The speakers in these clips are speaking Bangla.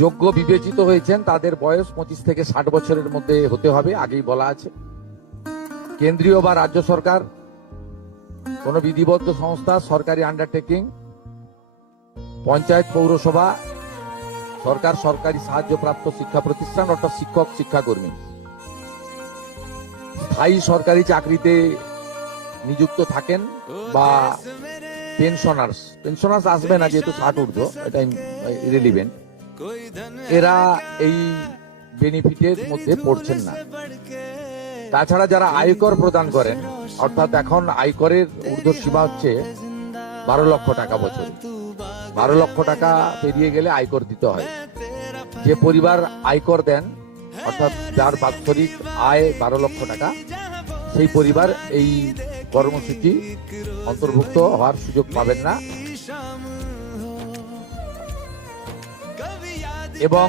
যোগ্য বিবেচিত হয়েছেন তাদের বয়স 25 থেকে 60 বছরের মধ্যে হতে হবে, আগেই বলা আছে। কেন্দ্রীয় বা রাজ্য সরকার, কোন বিধিবদ্ধ সংস্থা, সরকারি আন্ডারটেকিং, পঞ্চায়েত, পৌরসভা, সরকার, সরকারি সাহায্যপ্রাপ্ত শিক্ষা প্রতিষ্ঠান অর্থাৎ শিক্ষক, শিক্ষাকর্মী, স্থায়ী সরকারি চাকরিতে নিযুক্ত থাকেন বা পেনশনার্স আসবে না যেহেতু 60 ঊর্ধ্ব, এটা ইরেলিভেন্ট, এরা এই বেনিফিটের মধ্যে পড়ছেন না। তাছাড়া যারা আয়কর প্রদান করেন, অর্থাৎ এখন আয়করের ঊর্ধ্ব সীমা হচ্ছে 12 লক্ষ টাকা বছর। 12 লক্ষ টাকা পেরিয়ে গেলে আয়কর দিতে হয়। যে পরিবার আয়কর দেন, অর্থাৎ যার বাৎসরিক আয় 12 লক্ষ টাকা, সেই পরিবার এই কর্মসূচি অন্তর্ভুক্ত হওয়ার সুযোগ পাবেন না। এবং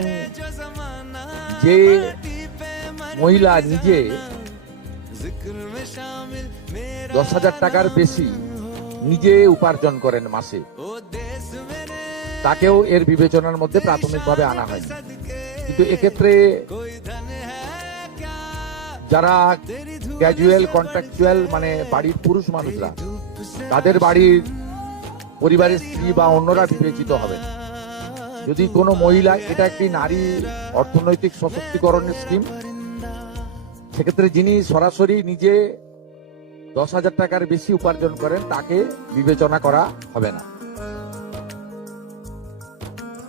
যে মহিলা নিজে 10,000 টাকার বেশি নিজে উপার্জন করেন মাসে, তাকেও এর বিবেচনার মধ্যে প্রাথমিকভাবে আনা হয়। কিন্তু এক্ষেত্রে যারা ক্যাজুয়াল, কন্ট্রাকচুয়াল, মানে বাড়ির পুরুষ মানুষরা, তাদের বাড়ির পরিবারের স্ত্রী বা অন্যরা বিবেচিত হবেন। যদি কোনো মহিলা, এটা একটি নারী অর্থনৈতিক সশক্তিকরণের স্কিম, সেক্ষেত্রে যিনি সরাসরি নিজে 10,000 টাকার বেশি উপার্জন করেন তাকে বিবেচনা করা হবে না।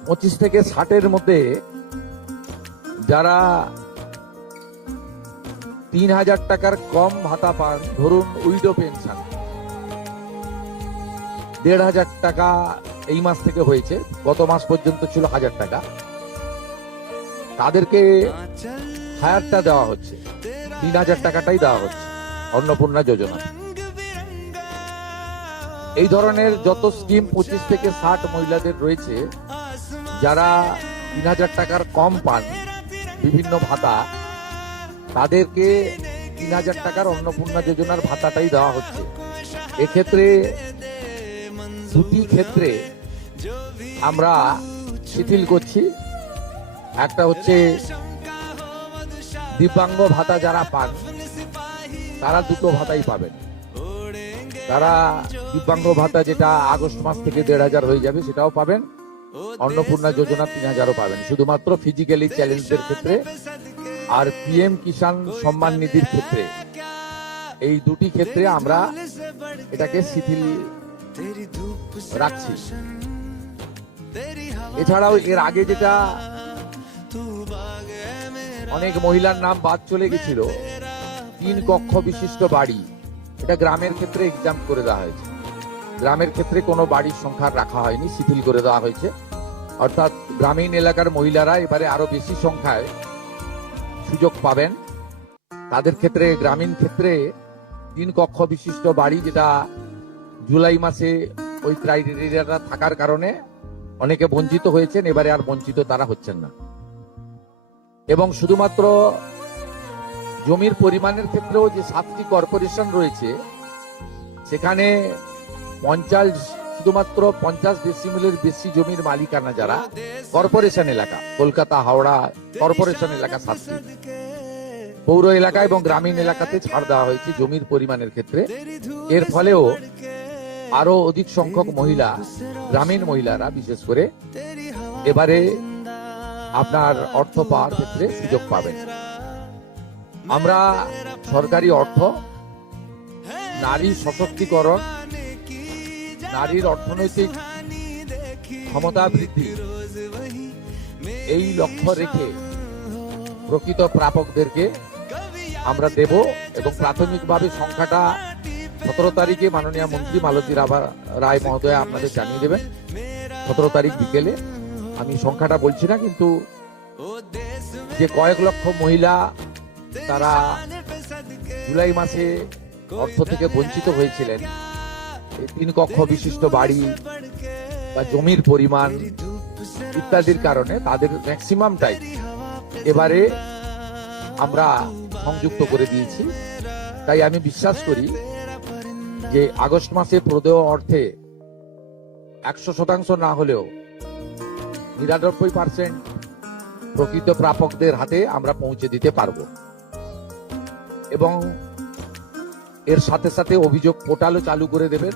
25 থেকে 60-এর মধ্যে যারা 3,000 টাকার কম ভাতা পান, ধরুন উইডো পেনশন 1,500 টাকা এই মাস থেকে হয়েছে, গত মাস পর্যন্ত ছিল 1,000 টাকা, তাদেরকে হায়ারটা দেওয়া হচ্ছে, 3,000 টাকাটাই দেওয়া হচ্ছে অন্নপূর্ণা যোজনা। এই ধরনের যত স্কিম 25 থেকে 60 মহিলাদের রয়েছে, যারা 3,000 টাকার কম পান বিভিন্ন ভাতা, তাদেরকে 3,000 টাকার অন্নপূর্ণা যোজনার ভাতাটাই দেওয়া হচ্ছে। এক্ষেত্রে দুটি ক্ষেত্রে আমরা শিথিল করছি। একটা হচ্ছে দিব্যাঙ্গ ভাতা যারা পান, তারা দুটো ভাতাই পাবেন। তারা দিব্যাঙ্গ ভাতা যেটা আগস্ট মাস থেকে 1,500 হয়ে যাবে, সেটাও পাবেন। অন্নপূর্ণা যোজনা 3,000ও পাবেন, শুধুমাত্র ফিজিক্যালি চ্যালেঞ্জদের ক্ষেত্রে আর পিএম কিষাণ সম্মান নিধির ক্ষেত্রে। এই দুটি ক্ষেত্রে আমরা এটাকে শিথিল রাখছি। এছাড়াও এর আগে যেটা অনেক মহিলার নাম বাদ চলে গেছিল, 3 কক্ষ বিশিষ্ট বাড়ি, এটা গ্রামের ক্ষেত্রে এক্সাম করে দেওয়া হয়েছে। গ্রামের ক্ষেত্রে কোনো বাড়ির সংখ্যা রাখা হয়নি, শিথিল করে দেওয়া হয়েছে। অর্থাৎ গ্রামীণ এলাকার মহিলারা এবারে আরো বেশি সংখ্যায় সুযোগ পাবেন। তাদের ক্ষেত্রে, গ্রামীণ ক্ষেত্রে 3 কক্ষ বিশিষ্ট বাড়ি, যেটা জুলাই মাসে ওই ক্রাইটেরিয়াটা থাকার কারণে অনেকে বঞ্চিত হয়েছেন, এবারে আর বঞ্চিত তারা হচ্ছেন না। এবং শুধুমাত্র জমির পরিমাণের ক্ষেত্রেও যে 7টি কর্পোরেশন রয়েছে, সেখানে শুধুমাত্র 50 ডেসিমেলের বেশি জমির মালিকানা যারা কর্পোরেশন এলাকা, কলকাতা, হাওড়া কর্পোরেশন এলাকা 7টি, পৌর এলাকা এবং গ্রামীণ এলাকাতে ছাড় দেওয়া হয়েছে জমির পরিমাণের ক্ষেত্রে। এর ফলেও আরো অধিক সংখ্যক মহিলা, গ্রামীণ মহিলারা বিশেষ করে, এবারে আপনার অর্থ পাওয়ার ক্ষেত্রে সুযোগ পাবেন। আমরা সরকারি অর্থ, নারী সশক্তিকরণ, নারীর অর্থনৈতিক ক্ষমতা বৃদ্ধি, এই লক্ষ্য রেখে প্রকৃত প্রাপকদেরকে আমরা দেব। এবং প্রাথমিকভাবে সংখ্যাটা 17 তারিখে মাননীয় মন্ত্রী মালতী রায় মহোদয় আপনাদের জানিয়ে দেবেন। 17 তারিখ বিকেলে। আমি সংখ্যাটা বলছি না, কিন্তু যে কয়েক লক্ষ মহিলা তারা জুলাই মাসে অর্থ থেকে বঞ্চিত হয়েছিলেন, 3 কক্ষ বিশিষ্ট বাড়ি বা জমির পরিমাণ ইত্যাদির কারণে, তাদের ম্যাক্সিমামটাই এবারে আমরা সংযুক্ত করে দিয়েছি। তাই আমি বিশ্বাস করি যে আগস্ট মাসে প্রদেয় অর্থে 100% না হলেও 99% প্রকৃত প্রাপকদের হাতে আমরা পৌঁছে দিতে পারবো। এবং এর সাথে সাথে অভিযোগ পোর্টালও চালু করে দেবেন,